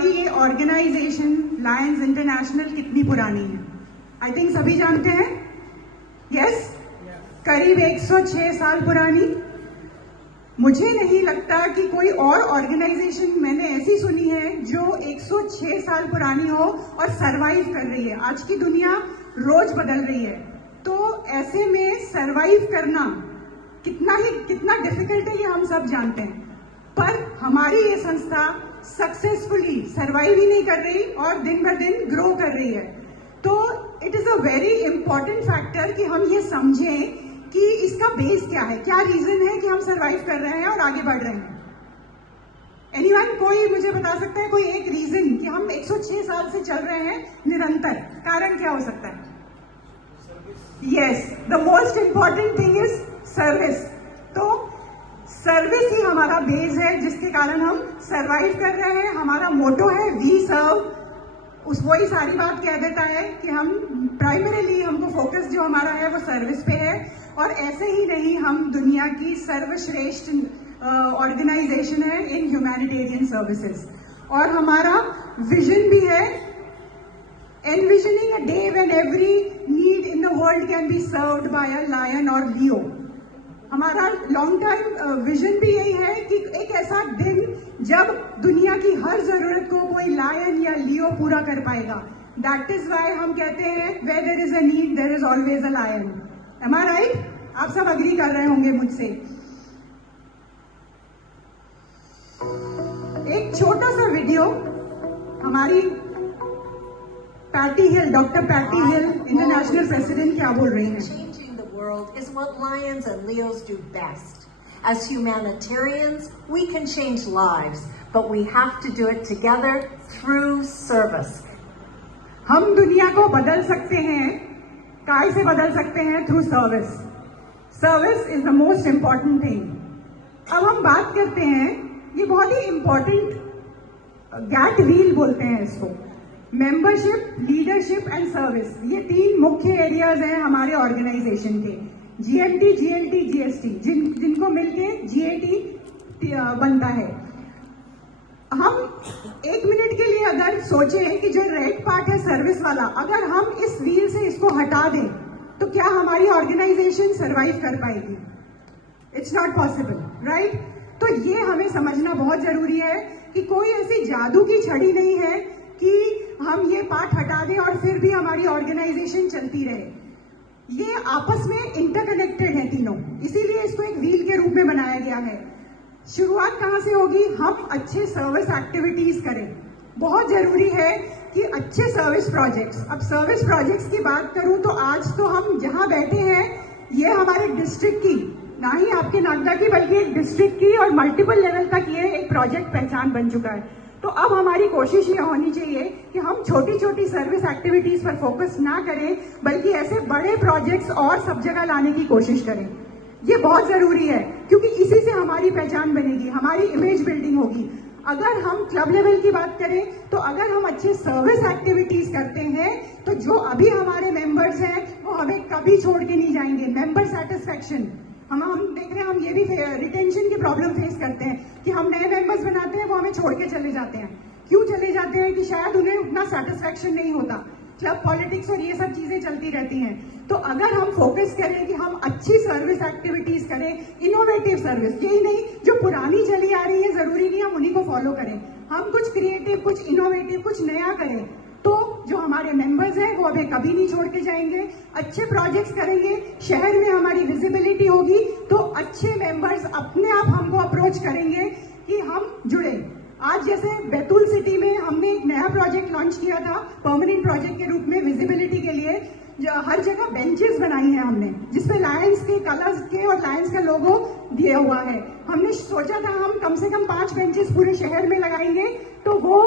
हमारी ये organisation Lions international कितनी पुरानी है? आई थिंक सभी जानते हैं। यस, करीब 106 साल पुरानी। मुझे नहीं लगता कि कोई और ऑर्गेनाइजेशन मैंने ऐसी सुनी है जो 106 साल पुरानी हो और सरवाइव कर रही है। आज की दुनिया रोज बदल रही है, तो ऐसे में सरवाइव करना कितना डिफिकल्ट है ये हम सब जानते हैं। पर हमारी ये संस्था सक्सेसफुली सरवाइव ही नहीं कर रही और दिन ब दिन ग्रो कर रही है। तो it is a very important factor कि हम ये समझें कि इसका बेस क्या है, क्या रीजन है कि हम सरवाइव कर रहे हैं और आगे बढ़ रहे हैं। एनीवन, कोई मुझे बता सकता है कोई एक रीजन कि हम 106 साल से चल रहे हैं निरंतर? कारण क्या हो सकता है? Yes, the most important thing is service. तो सर्विस ही हमारा बेस है जिसके कारण हम सरवाइव कर रहे हैं। हमारा मोटो है वी सर्व। वही सारी बात कह देता है कि हम प्राइमरीली हमको फोकस जो हमारा है वो सर्विस पे है। और ऐसे ही नहीं, हम दुनिया की सर्वश्रेष्ठ ऑर्गेनाइजेशन है इन ह्यूमैनिटेरियन सर्विसेज। और हमारा विजन भी है, envisioning a day when every need in the world can be served by a lion or Leo। हमारा लॉन्ग टर्म विजन भी यही है कि एक ऐसा दिन जब दुनिया की हर जरूरत को कोई लायन या लियो पूरा कर पाएगा। दैट इज वाई हम कहते हैं where there is a need there is always a lion। Am I right? आप सब अग्री कर रहे होंगे मुझसे। एक छोटा सा वीडियो हमारी पैटी हिल, डॉक्टर पैटी हिल, इंटरनेशनल प्रेसिडेंट, क्या बोल रही हैं? Changing the world is what lions and Leos do best. As humanitarians, we can change lives, but we have to do it together through service. हम दुनिया को बदल सकते हैं, काय से बदल सकते हैं? Through service. Service is the most important thing. अब हम बात करते हैं, ये बहुत ही इंपॉर्टेंट गैट व्हील बोलते हैं इसको, मेंबरशिप, लीडरशिप एंड सर्विस। ये तीन मुख्य एरियाज हैं हमारे ऑर्गेनाइजेशन के। जीएमटी, जीएलटी, जीएसटी, जिनको मिलके जीएटी बनता है। हम एक मिनट के लिए अगर सोचें कि जो रेड पार्ट है सर्विस वाला, अगर हम इस व्हील से इसको हटा दें तो क्या हमारी ऑर्गेनाइजेशन सरवाइव कर पाएगी? It's not possible, right? तो ये हमें समझना बहुत जरूरी है कि कोई ऐसी जादू की छड़ी नहीं है कि हम ये पार्ट हटा दें और फिर भी हमारी ऑर्गेनाइजेशन चलती रहे। ये आपस में इंटरकनेक्टेड है तीनों, इसीलिए इसको एक व्हील के रूप में बनाया गया है। शुरुआत कहां से होगी? हम अच्छे सर्विस एक्टिविटीज करें। बहुत जरूरी है कि अच्छे सर्विस प्रोजेक्ट्स। अब सर्विस प्रोजेक्ट्स की बात करूं तो आज तो हम जहां बैठे हैं ये हमारे डिस्ट्रिक्ट की, ना ही आपके नागदा की, बल्कि एक डिस्ट्रिक्ट की और मल्टीपल लेवल तक ये एक प्रोजेक्ट पहचान बन चुका है। तो अब हमारी कोशिश ये होनी चाहिए कि हम छोटी छोटी सर्विस एक्टिविटीज पर फोकस ना करें, बल्कि ऐसे बड़े प्रोजेक्ट्स और सब जगह लाने की कोशिश करें। ये बहुत जरूरी है क्योंकि इसी से हमारी पहचान बनेगी, हमारी इमेज बिल्डिंग होगी। अगर हम क्लब लेवल की बात करें तो अगर हम अच्छे सर्विस एक्टिविटीज करते हैं तो जो अभी हमारे मेंबर्स हैं वो हमें कभी छोड़ के नहीं जाएंगे। मेंबर सेटिस्फैक्शन, हम देख रहे हैं, हम ये भी रिटेंशन की प्रॉब्लम फेस करते हैं कि हम नए मेंबर्स बनाते हैं, वो हमें छोड़ के चले जाते हैं। क्यों चले जाते हैं? कि शायद उन्हें उतना सेटिस्फैक्शन नहीं होता। क्लब पॉलिटिक्स और ये सब चीजें चलती रहती हैं। तो अगर हम फोकस करें कि हम अच्छी सर्विस एक्टिविटीज करें, इनोवेटिव सर्विस, यही नहीं जो पुरानी चली आ रही है जरूरी नहीं हम उन्हीं को फॉलो करें, हम कुछ क्रिएटिव, कुछ इनोवेटिव, कुछ नया करें, तो जो हमारे मेंबर्स हैं वो हमें कभी नहीं छोड़ के जाएंगे। अच्छे प्रोजेक्ट्स करेंगे, शहर में हमारी विजिबिलिटी होगी, तो अच्छे मेंबर्स अपने आप हमको अप्रोच करेंगे कि हम जुड़े। आज जैसे बैतूल सिटी में हमने एक नया प्रोजेक्ट लॉन्च किया था परमानेंट प्रोजेक्ट के रूप में विजिबिलिटी के लिए। हर जगह बेंचेस बनाई है हमने जिसपे लायंस के कलर्स के और लायंस का लोगो दिया हुआ है। हमने सोचा था हम कम से कम 5 बेंचेस पूरे शहर में लगाएंगे तो वो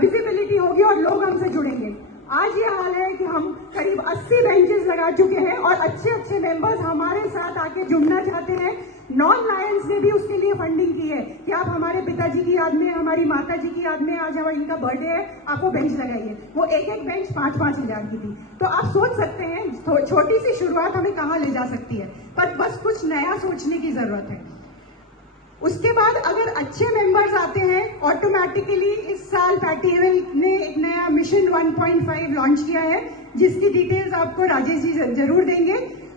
विजिबिलिटी होगी और लोग हमसे जुड़ेंगे। आज ये हाल है कि हम करीब 80 बेंचेस लगा चुके हैं और अच्छे अच्छे मेंबर्स हमारे साथ आके जुड़ना चाहते हैं। नॉन लायंस ने भी उसके लिए फंडिंग की है कि आप हमारे पिताजी की याद में, हमारी माता जी की याद में, आज हमारा इनका बर्थडे है, आपको बेंच लगाइए। वो एक एक बेंच 5-5 हजार की थी। तो आप सोच सकते हैं छोटी सी शुरुआत हमें कहाँ ले जा सकती है, पर बस कुछ नया सोचने की जरूरत है। उसके बाद अगर अच्छे मेंबर्स आते हैं ऑटोमेटिकली इस साल फैटिवेल ने एक नया मिशन 1.5 लॉन्च किया है, जिसकी डिटेल्स आपको राजेश जी जरूर देंगे।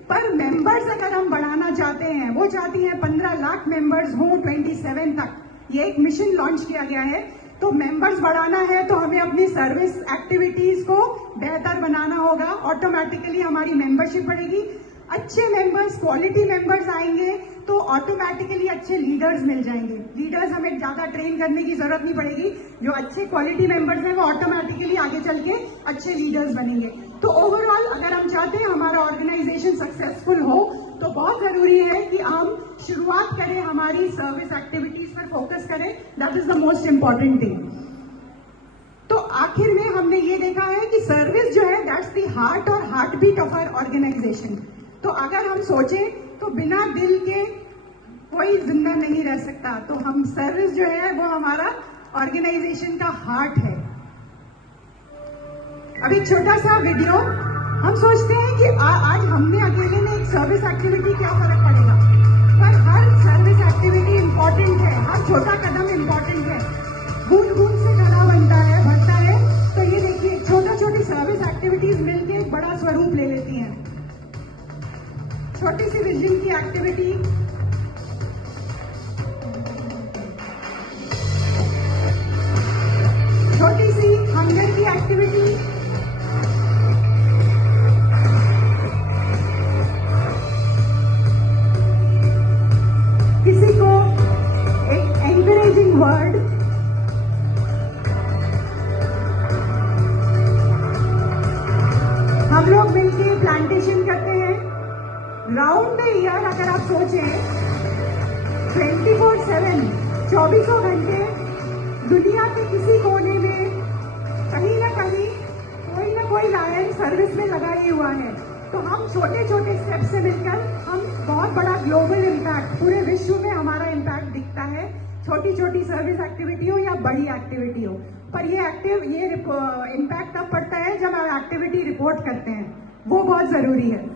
पर मेंबर्स अगर हम बढ़ाना चाहते हैं, वो चाहती हैं 15 लाख मेंबर्स हो 27 तक, ये एक मिशन लॉन्च किया गया है। तो मेंबर्स बढ़ाना है तो हमें अपनी सर्विस एक्टिविटीज को बेहतर बनाना होगा। ऑटोमेटिकली हमारी मेंबरशिप बढ़ेगी, अच्छे मेंबर्स, क्वालिटी मेंबर्स आएंगे तो ऑटोमेटिकली अच्छे लीडर्स मिल जाएंगे। लीडर्स हमें ज्यादा ट्रेन करने की जरूरत नहीं पड़ेगी, जो अच्छे क्वालिटी मेंबर्स हैं वो ऑटोमेटिकली आगे चल के अच्छे लीडर्स बनेंगे। तो ओवरऑल अगर हम चाहते हैं हमारा ऑर्गेनाइजेशन सक्सेसफुल हो, तो बहुत जरूरी है कि हम शुरुआत करें, हमारी सर्विस एक्टिविटीज पर फोकस करें। That is the most important thing. तो आखिर में हमने ये देखा है कि सर्विस जो है दैट्स द हार्ट और heart beat of our organisation. तो अगर हम सोचें तो बिना दिल के कोई जिंदा नहीं रह सकता। तो हम सर्विस जो है वो हमारा ऑर्गेनाइजेशन का हार्ट है। अब एक छोटा सा वीडियो, हम सोचते हैं कि आज हमने अकेले में एक सर्विस एक्टिविटी क्या फर्क पड़ेगा, पर हर सर्विस एक्टिविटी इंपॉर्टेंट है, हर छोटा कदम इंपॉर्टेंट है। बूंद बूंद से घड़ा बनता है, बढ़ता है। तो ये देखिए, छोटी छोटी सर्विस एक्टिविटीज मिलकर एक बड़ा स्वरूप ले लेती हैं। छोटी सी विजन की एक्टिविटी, छोटी सी हंगर की एक्टिविटी, किसी को एक एनकरेजिंग वर्ड, हम लोग मिलकर प्लांटेशन करते हैं। राउंड द ईयर अगर आप सोचें 24/7 24 घंटे दुनिया के किसी कोने में कहीं ना कहीं कोई ना कोई लायन सर्विस में लगा ही हुआ है। तो हम छोटे छोटे स्टेप से मिलकर हम बहुत बड़ा ग्लोबल इम्पैक्ट, पूरे विश्व में हमारा इम्पैक्ट दिखता है। छोटी छोटी सर्विस एक्टिविटी हो या बड़ी एक्टिविटी हो, पर ये इम्पैक्ट तब पड़ता है जब हम एक्टिविटी रिपोर्ट करते हैं, वो बहुत जरूरी है।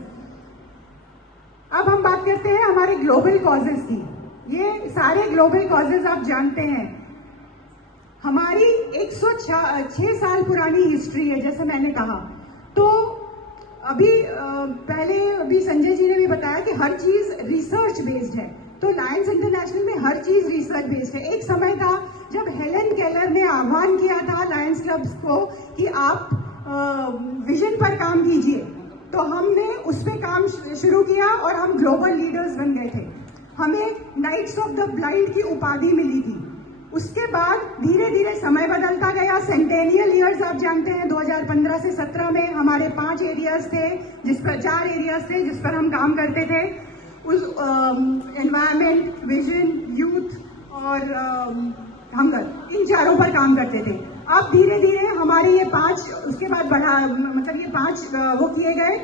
अब हम बात करते हैं हमारे ग्लोबल कॉजेज की। ये सारे ग्लोबल कॉजेज आप जानते हैं। हमारी 106 साल पुरानी हिस्ट्री है, जैसे मैंने कहा। तो अभी संजय जी ने भी बताया कि हर चीज रिसर्च बेस्ड है। तो लायंस इंटरनेशनल में हर चीज रिसर्च बेस्ड है। एक समय था जब हेलन केलर ने आह्वान किया था लायंस क्लब्स को कि आप विजन पर काम कीजिए, तो हमने उस पर काम शुरू किया और हम ग्लोबल लीडर्स बन गए थे। हमें नाइट्स ऑफ द ब्लाइंड की उपाधि मिली थी। उसके बाद धीरे धीरे समय बदलता गया। सेंटेनियल ईयर्स आप जानते हैं, 2015 से 17 में हमारे 4 एरियाज थे जिस पर हम काम करते थे। उस एनवायरमेंट, विजन, यूथ और हंगर, इन चारों पर काम करते थे। अब धीरे धीरे हमारे ये 5 उसके बाद बढ़ा, मतलब ये 5 वो किए गए,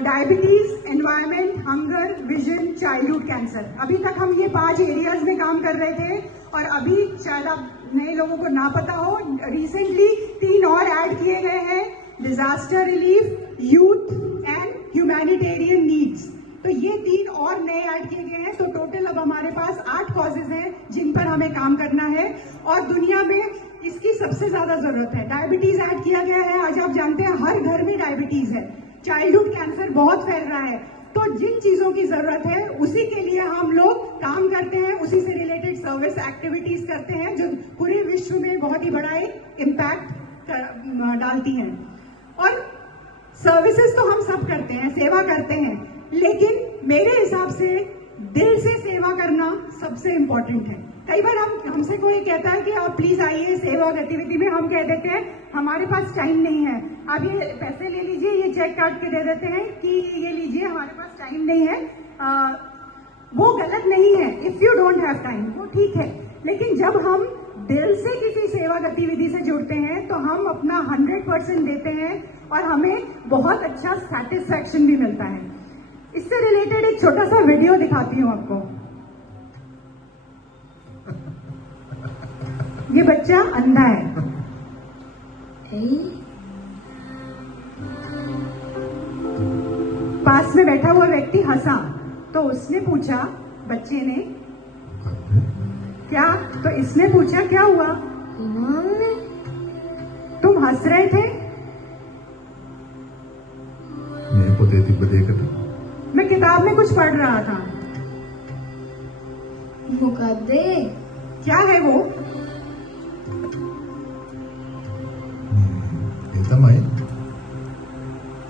diabetes, environment, hunger, vision, childhood cancer. अभी तक हम ये 5 एरियाज में काम कर रहे थे। और अभी शायद आप नए लोगों को ना पता हो, रिसेंटली 3 और ऐड किए गए हैं, disaster relief, youth and humanitarian needs. तो ये 3 और नए ऐड किए गए हैं। तो टोटल अब हमारे पास 8 कॉजेज हैं जिन पर हमें काम करना है, और दुनिया में इसकी सबसे ज्यादा जरूरत है। डायबिटीज ऐड किया गया है, आज आप जानते हैं हर घर में डायबिटीज है। चाइल्डहुड कैंसर बहुत फैल रहा है। तो जिन चीजों की जरूरत है उसी के लिए हम लोग काम करते हैं, उसी से रिलेटेड सर्विस एक्टिविटीज करते हैं, जो पूरे विश्व में बहुत ही बड़ा एक इम्पैक्ट डालती हैं। और सर्विसेज तो हम सब करते हैं, सेवा करते हैं, लेकिन मेरे हिसाब से दिल से सेवा करना सबसे इम्पोर्टेंट है। कई बार हमसे कोई कहता है कि आप प्लीज आइए सेवा गतिविधि में, हम कह देते हैं हमारे पास टाइम नहीं है, आप ये पैसे ले लीजिए, ये चेक काट के दे देते हैं कि ये लीजिए, हमारे पास टाइम नहीं है। वो गलत नहीं है, if you don't have time, वो ठीक है। लेकिन जब हम दिल से किसी सेवा गतिविधि से जुड़ते हैं तो हम अपना 100% देते हैं और हमें बहुत अच्छा सेटिस्फैक्शन भी मिलता है। इससे रिलेटेड एक छोटा सा वीडियो दिखाती हूँ आपको। ये बच्चा अंधा है। पास में बैठा हुआ व्यक्ति हंसा, तो उसने पूछा, बच्चे ने क्या, तो इसने पूछा क्या हुआ? हंस रहे थे? මේ පොතේ තිබ්බ දෙයකට मैं किताब में कुछ पढ़ रहा था। මොකද්ද ඒ? क्या है वो? ඒ තමයි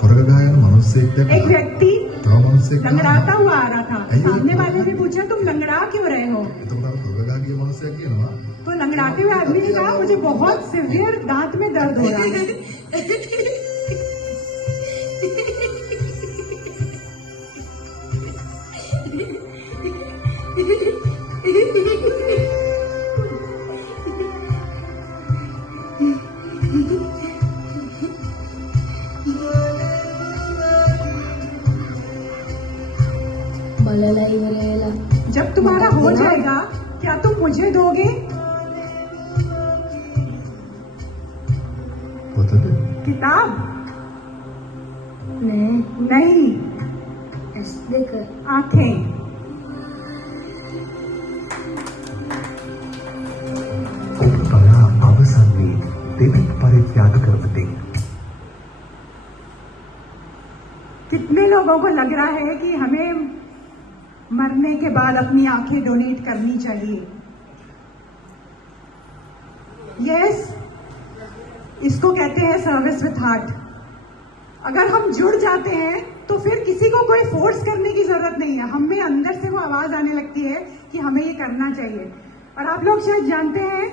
හොරක ගහගෙන මිනිස්සෙක් एक දැක්කා. व्यक्ति තව මිනිස්සෙක් लंगड़ाता हुआ आ रहा था। अयो। सामने वाले ने पूछा तुम लंगड़ा क्यों रहे हो? එතකොට අර හොරක ගහ ගිය මිනිස්සෙක් කියනවා तो लंगड़ाते हुए आदमी ने कहा मुझे बहुत सिवियर दांत में दर्द हो रहा है। බලලා ඉවර වෙලා जब तुम्हारा हो जाएगा क्या तुम मुझे दोगे? පොතද किताब? නෑ नहीं, S2 आंखें। ඔබ බලා අවසන් වී දෙවිත් පරිත්‍යාග කරවතේ कितने लोगों को लग रहा है कि हमें मरने के बाद अपनी आंखें डोनेट करनी चाहिए? यस, इसको कहते हैं सर्विस विथ हार्ट। अगर हम जुड़ जाते हैं तो फिर किसी को कोई फोर्स करने की जरूरत नहीं है, हम में अंदर से वो आवाज आने लगती है कि हमें ये करना चाहिए। और आप लोग शायद जानते हैं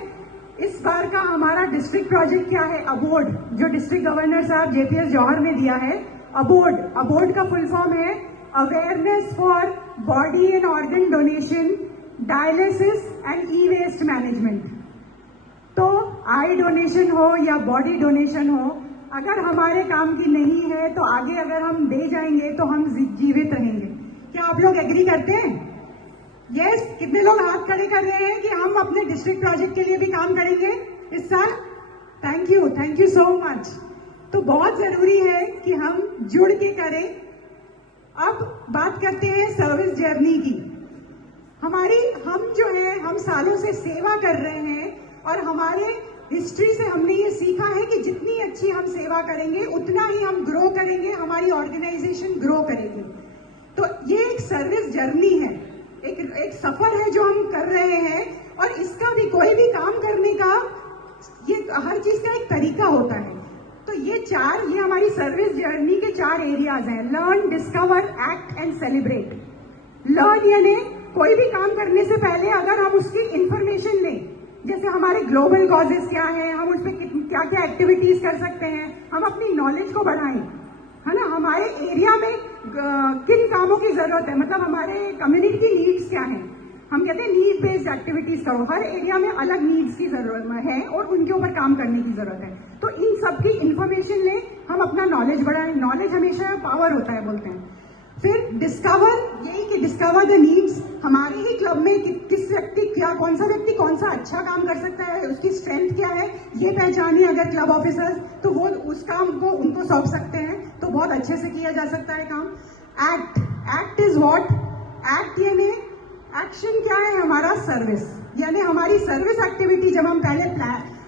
इस बार का हमारा डिस्ट्रिक्ट प्रोजेक्ट क्या है? अबोर्ड, जो डिस्ट्रिक्ट गवर्नर साहब JPS जौहर में दिया है। अबोर्ड का फुल फॉर्म है awareness for body and organ donation, dialysis and e waste management. तो आई डोनेशन हो या बॉडी डोनेशन हो, अगर हमारे काम की नहीं है तो आगे अगर हम दे जाएंगे तो हम जीवित रहेंगे। क्या आप लोग एग्री करते हैं? यस, कितने लोग हाथ खड़े कर रहे हैं कि हम अपने डिस्ट्रिक्ट प्रोजेक्ट के लिए भी काम करेंगे इस साल? Thank you so much. तो बहुत जरूरी है कि हम जुड़ के करें। अब बात करते हैं सर्विस जर्नी की। हम जो है हम सालों से सेवा कर रहे हैं और हमारे हिस्ट्री से हमने ये सीखा है कि जितनी अच्छी हम सेवा करेंगे उतना ही हम ग्रो करेंगे, हमारी ऑर्गेनाइजेशन ग्रो करेगी। तो ये एक सर्विस जर्नी है, एक सफर है जो हम कर रहे हैं। और इसका भी कोई भी काम करने का ये हर चीज का एक तरीका होता है। तो ये हमारी सर्विस जर्नी के 4 एरियाज हैं: learn, discover, act and celebrate. Learn यानी कोई भी काम करने से पहले अगर हम उसकी इंफॉर्मेशन लें, जैसे हमारे ग्लोबल कॉजेस क्या है, हम उस पर क्या क्या एक्टिविटीज कर सकते हैं, हम अपनी नॉलेज को बढ़ाएं, है ना। हमारे एरिया में किन कामों की जरूरत है, मतलब हमारे कम्युनिटी की नीड्स क्या है। हम कहते हैं नीड बेस्ड एक्टिविटीज करो। हर एरिया में अलग नीड्स की जरूरत है और उनके ऊपर काम करने की जरूरत है। तो इन सब की इंफॉर्मेशन लें, हम अपना नॉलेज बढ़ाएं। नॉलेज हमेशा पावर होता है बोलते हैं। फिर डिस्कवर, यही कि डिस्कवर द नीड्स। हमारे ही क्लब में किस व्यक्ति कौन सा अच्छा काम कर सकता है, उसकी स्ट्रेंथ क्या है, ये पहचानिए। अगर क्लब ऑफिसर्स तो वो उस काम को उनको सौंप सकते हैं, तो बहुत अच्छे से किया जा सकता है काम। Act is what? एक्ट यानी एक्शन क्या है? हमारा सर्विस, यानी हमारी सर्विस एक्टिविटी। जब हम पहले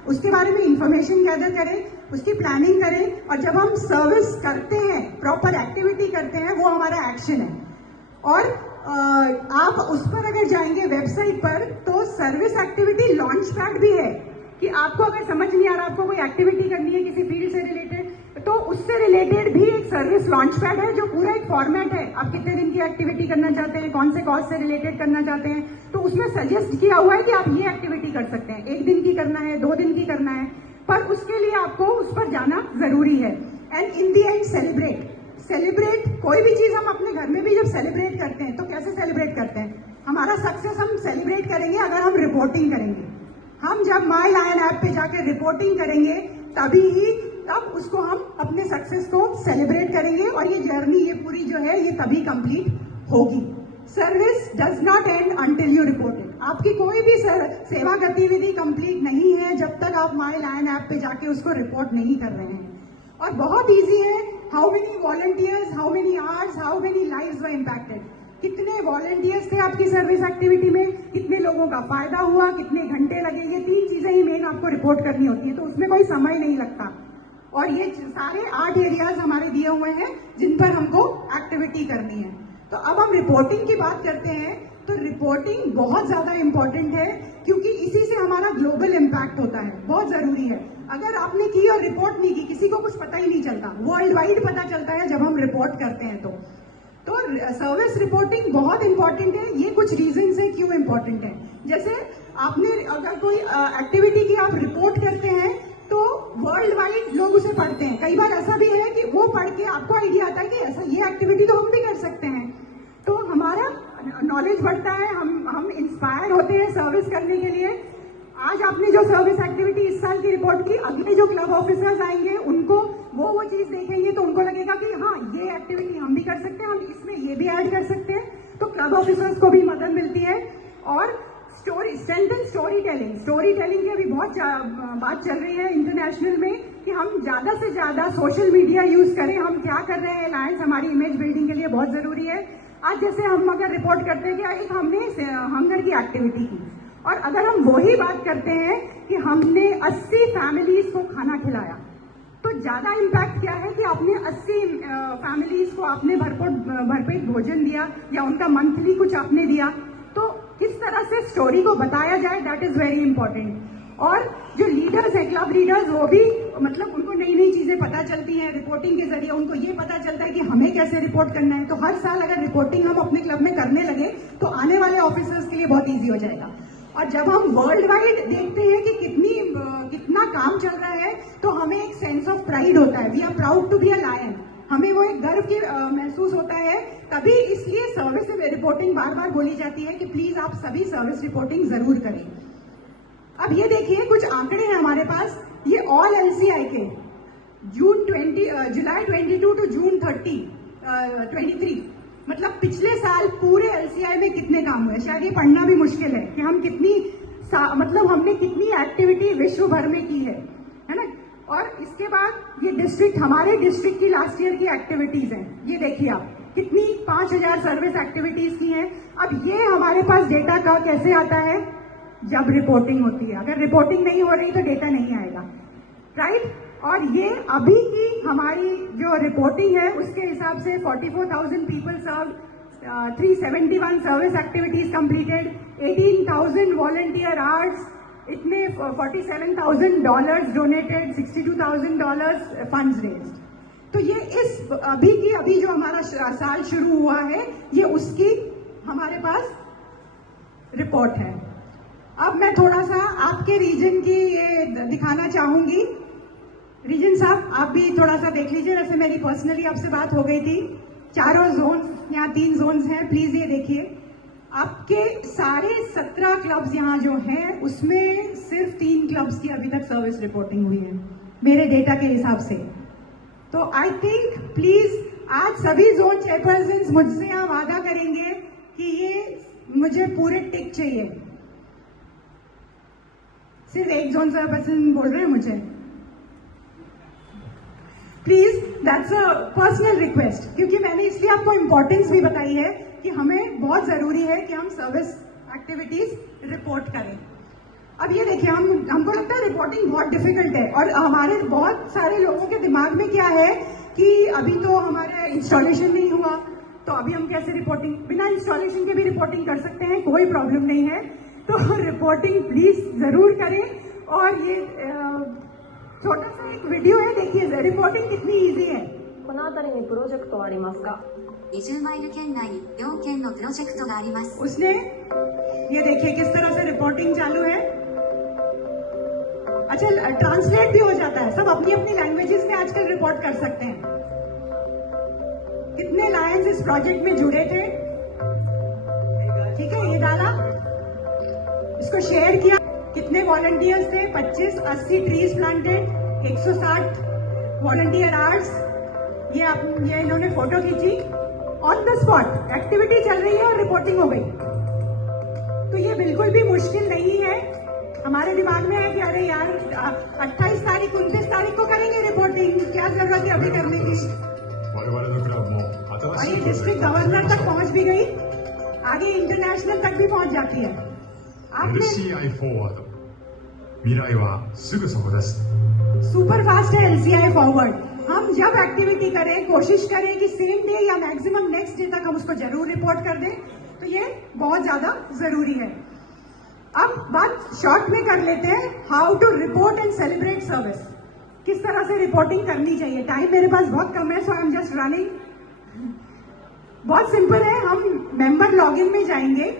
उसके बारे में इंफॉर्मेशन गैदर करें, उसकी प्लानिंग करें, और जब हम सर्विस करते हैं, प्रॉपर एक्टिविटी करते हैं, वो हमारा एक्शन है। और आप उस पर अगर जाएंगे वेबसाइट पर, तो सर्विस एक्टिविटी लॉन्च पैड भी है कि आपको अगर समझ नहीं आ रहा, आपको कोई एक्टिविटी करनी है किसी फील्ड से रिलेटेड, तो उससे रिलेटेड भी एक सर्विस लॉन्च पैड है, जो पूरा एक फॉर्मेट है। आप कितने दिन की एक्टिविटी करना चाहते हैं, कौन से कॉज से रिलेटेड करना चाहते हैं, तो उसमें सजेस्ट किया हुआ है कि आप ये एक्टिविटी कर सकते हैं। 1 दिन की करना है, 2 दिन की करना है, पर उसके लिए आपको उस पर जाना जरूरी है। And in the and celebrate. कोई भी चीज हम अपने घर में भी जब सेलिब्रेट करते हैं, तो कैसे सेलिब्रेट करते हैं? हमारा सक्सेस हम सेलिब्रेट करेंगे अगर हम रिपोर्टिंग करेंगे। हम जब माई लायन ऐप पे जाकर रिपोर्टिंग करेंगे, तब उसको हम अपने सक्सेस को सेलिब्रेट करेंगे, और ये जर्नी, ये पूरी जो है, ये तभी कंप्लीट होगी। Service does not and until you report it. आपकी कोई भी सेवा गतिविधि कंप्लीट नहीं है जब तक आप माई लायन ऐप पे जाके उसको रिपोर्ट नहीं कर रहे हैं। और बहुत इजी है। How many volunteers, how many hours, how many lives were impacted. कितने वॉलंटियर्स थे आपकी सर्विस एक्टिविटी में, कितने लोगों का फायदा हुआ, कितने घंटे लगे, ये 3 चीजें ही मेन आपको सबको रिपोर्ट करनी होती है, तो उसमें कोई समय नहीं लगता। और ये सारे 8 एरियाज हमारे दिए हुए हैं जिन पर हमको एक्टिविटी करनी है। तो अब हम रिपोर्टिंग की बात करते हैं। तो रिपोर्टिंग बहुत ज्यादा इंपॉर्टेंट है, क्योंकि इसी से हमारा ग्लोबल इम्पैक्ट होता है, बहुत जरूरी है। अगर आपने की और रिपोर्ट नहीं की, किसी को कुछ पता ही नहीं चलता। वर्ल्ड वाइड पता चलता है जब हम रिपोर्ट करते हैं। तो सर्विस रिपोर्टिंग बहुत इंपॉर्टेंट है। ये कुछ रीजंस है क्यों इंपॉर्टेंट है। जैसे आपने अगर कोई एक्टिविटी की आप रिपोर्ट करते हैं तो वर्ल्ड वाइड लोग उसे पढ़ते हैं। कई बार ऐसा भी है कि वो पढ़ के आपको आइडिया आता है कि ऐसा ये एक्टिविटी तो हम भी कर सकते हैं, तो हमारा नॉलेज बढ़ता है, हम इंस्पायर होते हैं सर्विस करने के लिए। आज आपने जो सर्विस एक्टिविटी इस साल की रिपोर्ट की, अगले जो क्लब ऑफिसर्स आएंगे उनको वो चीज देखेंगे तो उनको लगेगा कि हाँ, ये एक्टिविटी हम भी कर सकते हैं, हम इसमें ये भी ऐड कर सकते हैं। तो क्लब ऑफिसर्स को भी मदद मिलती है। और स्टोरी टेलिंग की अभी बहुत बात चल रही है इंटरनेशनल में कि हम ज्यादा से ज्यादा सोशल मीडिया यूज करें। हम क्या कर रहे हैं अलायंस, हमारी इमेज बिल्डिंग के लिए बहुत जरूरी है। आज जैसे हम अगर रिपोर्ट करते हैं कि एक हमने हंगर की एक्टिविटी की, और अगर हम वही बात करते हैं कि हमने 80 फैमिलीज को खाना खिलाया, तो ज्यादा इम्पैक्ट क्या है कि आपने 80 फैमिलीज को आपने भरपेट भोजन दिया या उनका मंथली कुछ आपने दिया। तो किस तरह से स्टोरी को बताया जाए, दैट इज वेरी इंपॉर्टेंट। और जो लीडर्स है, क्लब लीडर्स, वो भी मतलब उनको नई नई चीजें पता चलती हैं रिपोर्टिंग के जरिए। उनको ये पता चलता है कि हमें कैसे रिपोर्ट करना है। तो हर साल अगर रिपोर्टिंग हम अपने क्लब में करने लगे तो आने वाले ऑफिसर्स के लिए बहुत ईजी हो जाएगा। और जब हम वर्ल्ड वाइड देखते हैं कि कितना काम चल रहा है, तो हमें एक सेंस ऑफ प्राइड होता है। We are proud to be a lion. हमें वो एक गर्व की महसूस होता है। तभी इसलिए सर्विस रिपोर्टिंग बार बार बोली जाती है कि प्लीज आप सभी सर्विस रिपोर्टिंग जरूर करें। अब ये देखिए, कुछ आंकड़े हैं हमारे पास। ये ऑल एलसीआई के जुलाई 22 टू जून 23, मतलब पिछले साल पूरे एलसीआई में कितने काम हुए। शायद ये पढ़ना भी मुश्किल है कि हम हमने कितनी एक्टिविटी विश्व भर में की है ना। और इसके बाद ये डिस्ट्रिक्ट, हमारे डिस्ट्रिक्ट की लास्ट ईयर की एक्टिविटीज हैं। ये देखिए आप कितनी 5000 सर्विस एक्टिविटीज की हैं। अब ये हमारे पास डेटा का कैसे आता है, जब रिपोर्टिंग होती है। अगर रिपोर्टिंग नहीं हो रही तो डेटा नहीं आएगा, राइट। और ये अभी की हमारी जो रिपोर्टिंग है उसके हिसाब से 44,000 पीपल सर्व, 371 service activities completed, 18,000 volunteer hours, इतने $47,000 डोनेटेड, $62,000 फंड्स रेज्ड। तो ये इस अभी जो हमारा साल शुरू हुआ है, ये उसकी हमारे पास रिपोर्ट है। अब मैं थोड़ा सा आपके रीजन की ये दिखाना चाहूंगी। रीजन साहब, आप भी थोड़ा सा देख लीजिए। वैसे मेरी पर्सनली आपसे बात हो गई थी। चारों जोन, यहाँ 3 जोन्स हैं, प्लीज ये देखिए। आपके सारे 17 क्लब्स यहाँ जो हैं, उसमें सिर्फ 3 क्लब्स की अभी तक सर्विस रिपोर्टिंग हुई है मेरे डेटा के हिसाब से। तो आई थिंक प्लीज आज सभी जोन चेयरपर्सन मुझसे यहाँ वादा करेंगे कि ये मुझे पूरे टिक चाहिए। सिर्फ एक जोन चेयरपर्सन बोल रहे हैं मुझे, please, that's a personal request. क्योंकि मैंने इसलिए आपको इंपॉर्टेंस भी बताई है कि हमें बहुत जरूरी है कि हम सर्विस एक्टिविटीज रिपोर्ट करें। अब ये देखिए, हमको लगता है रिपोर्टिंग बहुत डिफिकल्ट है, और हमारे बहुत सारे लोगों के दिमाग में क्या है कि अभी तो हमारा इंस्टॉलेशन नहीं हुआ, तो अभी हम कैसे रिपोर्टिंग, बिना इंस्टॉलेशन के भी रिपोर्टिंग कर सकते हैं, कोई प्रॉब्लम नहीं है। तो रिपोर्टिंग प्लीज जरूर करें। और ये छोटा सा एक वीडियो है, देखिए रिपोर्टिंग कितनी इजी है। この辺りにプロジェクトはありますか。20マイル圏内に4件のプロジェクトがあります。 उसने ये देखिए किस तरह से रिपोर्टिंग चालू है। अच्छा, ट्रांसलेट भी हो जाता है, सब अपनी अपनी लैंग्वेजेस में आजकल रिपोर्ट कर सकते हैं। कितने लायंस इस प्रोजेक्ट में जुड़े थे, ठीक है, ये डाला, इसको शेयर किया। कितने वॉलंटियर्स थे, 25, 80 ट्रीज प्लांटेड, 160 वॉलंटियर आवर्स। ये इन्होंने फोटो खींची, ऑन द स्पॉट एक्टिविटी चल रही है और रिपोर्टिंग हो गई। तो ये बिल्कुल भी मुश्किल नहीं है। हमारे दिमाग में है कि अरे यार 28 तारीख 29 तारीख को करेंगे रिपोर्टिंग, क्या जरूरत है अभी करने की। और ये डिस्ट्रिक्ट गवर्नर तक पहुंच भी गई, आगे इंटरनेशनल तक भी पहुंच जाती है। आपने 未来はすぐそこです。 सुपर फास्ट है LCI फॉरवर्ड। हम जब एक्टिविटी करें कोशिश करें कि सेम डे या मैक्सिमम नेक्स्ट डे तक हम उसको जरूर रिपोर्ट कर दें, तो ये बहुत ज्यादा जरूरी है। अब बात शॉर्ट में कर लेते हैं, how to report and celebrate service. किस तरह से रिपोर्टिंग करनी चाहिए। टाइम मेरे पास बहुत कम है, सो आई एम जस्ट रनिंग। बहुत सिंपल है, हम मेंबर लॉगिन में जाएंगे,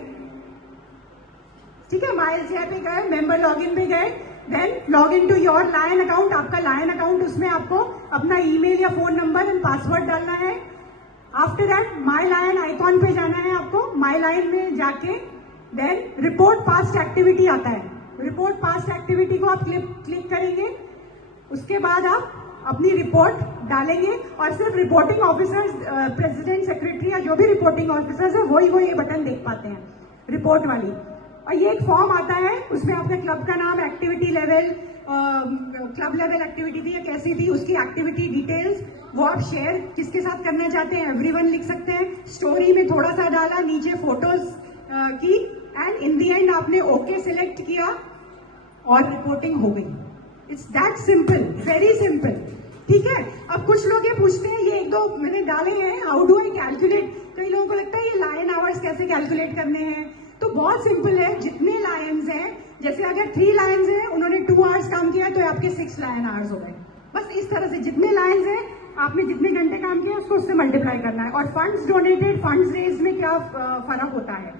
ठीक है, माई LCI पे गए, मेंबर लॉगिन पे गए, then log in to your lion account. आपका लायन अकाउंट, उसमें आपको अपना ईमेल या फोन नंबर एंड पासवर्ड डालना है। After that my lion icon पे जाना है आपको। माई लायन में जाके देन रिपोर्ट पास्ट एक्टिविटी आता है। रिपोर्ट पास्ट एक्टिविटी को आप क्लिक करेंगे, उसके बाद आप अपनी रिपोर्ट डालेंगे और सिर्फ रिपोर्टिंग ऑफिसर्स, प्रेसिडेंट, सेक्रेटरी या जो भी रिपोर्टिंग ऑफिसर्स है वही वो ये बटन देख पाते हैं, रिपोर्ट वाली। और ये एक फॉर्म आता है, उसमें आपके क्लब का नाम, activity level, club level activity थी या कैसी थी, उसकी एक्टिविटी डिटेल्स, वो आप शेयर किसके साथ करना चाहते हैं, एवरीवन लिख सकते हैं। स्टोरी में थोड़ा सा डाला, नीचे फोटोज की, एंड इन दी एंड आपने ओके सिलेक्ट किया और रिपोर्टिंग हो गई। It's that simple, very simple, ठीक है। अब कुछ लोग ये पूछते हैं, ये एक दो मैंने डाले हैं, हाउ डू आई कैलकुलेट। कई लोगों को लगता है ये लायन आवर्स कैसे कैलकुलेट करने हैं। तो बहुत सिंपल है, जितने लायंस हैं, जैसे अगर 3 लायंस हैं, उन्होंने 2 आवर्स काम किया तो आपके 6 लायन आवर्स हो गए। बस इस तरह से जितने लायंस हैं, आपने जितने घंटे काम किया उसको उससे मल्टीप्लाई करना है। और फंड्स डोनेटेड, फंड्स रेज में क्या फर्क होता है।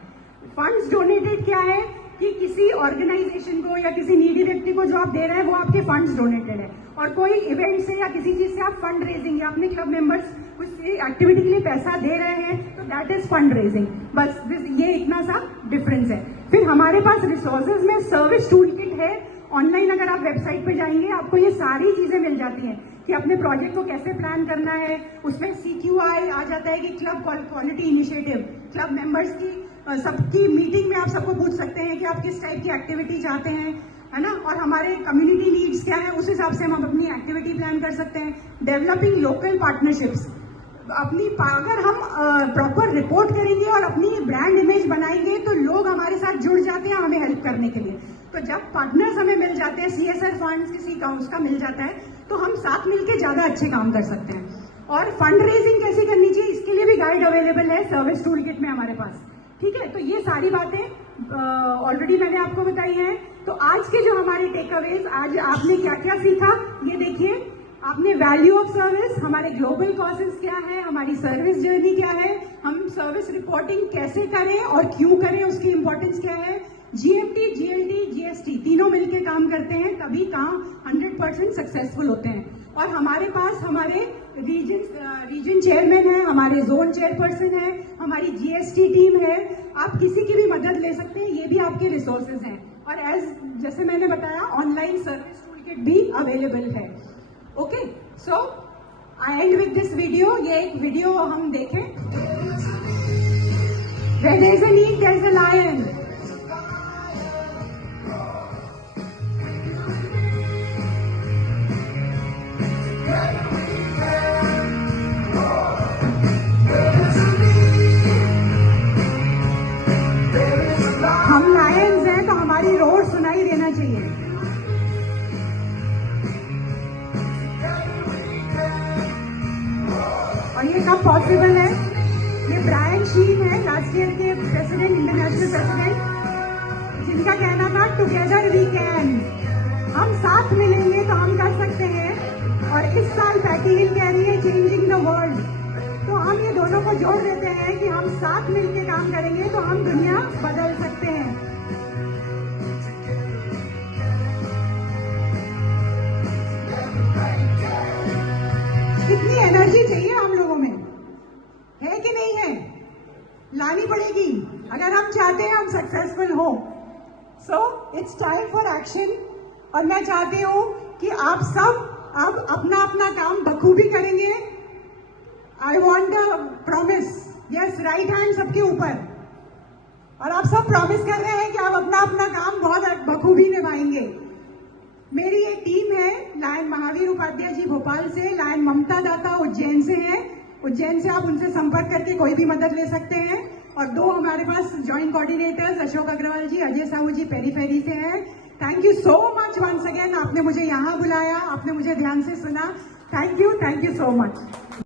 फंड्स डोनेटेड क्या है कि किसी ऑर्गेनाइजेशन को या किसी नीडी व्यक्ति को जो आप दे रहे हैं वो आपके फंड्स डोनेटेड है। और कोई इवेंट से या किसी चीज से आप फंड रेजिंग या अपने क्लब मेंबर्स कुछ एक्टिविटी के लिए पैसा दे रहे हैं, तो दैट इज फंड रेजिंग। बस ये इतना सा डिफरेंस है। फिर हमारे पास रिसोर्सेज में सर्विस टूल किट है। ऑनलाइन अगर आप वेबसाइट पे जाएंगे आपको ये सारी चीजें मिल जाती हैं कि अपने प्रोजेक्ट को कैसे प्लान करना है। उसमें CQI आ जाता है कि club quality initiative, club members की सबकी मीटिंग में आप सबको पूछ सकते हैं कि आप किस टाइप की एक्टिविटी चाहते हैं, है ना। और हमारे कम्युनिटी नीड्स क्या है, उस हिसाब से हम अपनी एक्टिविटी प्लान कर सकते हैं। डेवलपिंग लोकल पार्टनरशिप्स, अपनी अगर हम प्रॉपर रिपोर्ट करेंगे और अपनी ब्रांड इमेज बनाएंगे तो लोग हमारे साथ जुड़ जाते हैं हमें हेल्प करने के लिए। तो जब पार्टनर्स हमें मिल जाते हैं, CSR फंड्स किसी का उसका मिल जाता है, तो हम साथ मिलकर ज्यादा अच्छे काम कर सकते हैं। और फंड रेजिंग कैसे करनी चाहिए, इसके लिए भी गाइड अवेलेबल है सर्विस टूल किट में हमारे पास, ठीक है। तो ये सारी बातें ऑलरेडी मैंने आपको बताई हैं। तो आज के जो हमारे टेक अवेज, आज आपने क्या क्या सीखा ये देखिए। आपने वैल्यू ऑफ सर्विस, हमारे ग्लोबल कॉजेस क्या है, हमारी सर्विस जर्नी क्या है, हम सर्विस रिपोर्टिंग कैसे करें और क्यों करें, उसकी इंपॉर्टेंस क्या है। GMT, GLT, GST तीनों मिलकर काम करते हैं, तभी काम 100% सक्सेसफुल होते हैं। और हमारे पास हमारे रीजन चेयरमैन है, हमारे जोन चेयरपर्सन है, हमारी GST टीम है। आप किसी की भी मदद ले सकते हैं, ये भी आपके रिसोर्सेज हैं। और जैसे मैंने बताया, ऑनलाइन सर्विस टूल किट भी अवेलेबल है। Okay, so I and with this video. ये एक वीडियो हम देखें। Where there is a need, there is a lion. हम लायंस हैं तो हमारी रोर सुनाई देना चाहिए। और ये कब पॉसिबल है, ये ब्रायन शीन है, लास्ट ईयर के प्रेसिडेंट, इंटरनेशनल प्रेसिडेंट, जिनका कहना था टुगेदर वी कैन। हम साथ मिलेंगे तो हम कर सकते हैं। और इस साल पैटी हिल कह रही है चेंजिंग द वर्ल्ड, तो हम ये दोनों को जोड़ देते हैं कि हम साथ मिलकर काम करेंगे तो हम दुनिया बदल सकते हैं। कितनी एनर्जी चाहिए हम लोगों में, है कि नहीं है, लानी पड़ेगी अगर हम चाहते हैं हम सक्सेसफुल हो। So it's time for action. और मैं चाहती हूं कि आप सब अब अपना अपना काम बखूबी करेंगे। I want a promise, yes, right hand सबके ऊपर। और आप सब प्रॉमिस कर रहे हैं कि आप अपना अपना काम बहुत बखूबी निभाएंगे। मेरी एक टीम है, लायन महावीर उपाध्याय जी भोपाल से, लायन ममता दाता उज्जैन से है। उज्जैन से आप उनसे संपर्क करके कोई भी मदद ले सकते हैं। और 2 हमारे पास joint coordinators, Ashok Agarwal ji, Ajay Sahu ji periphery से हैं। Thank you so much once again, आपने मुझे यहाँ बुलाया, आपने मुझे ध्यान से सुना. Thank you so much.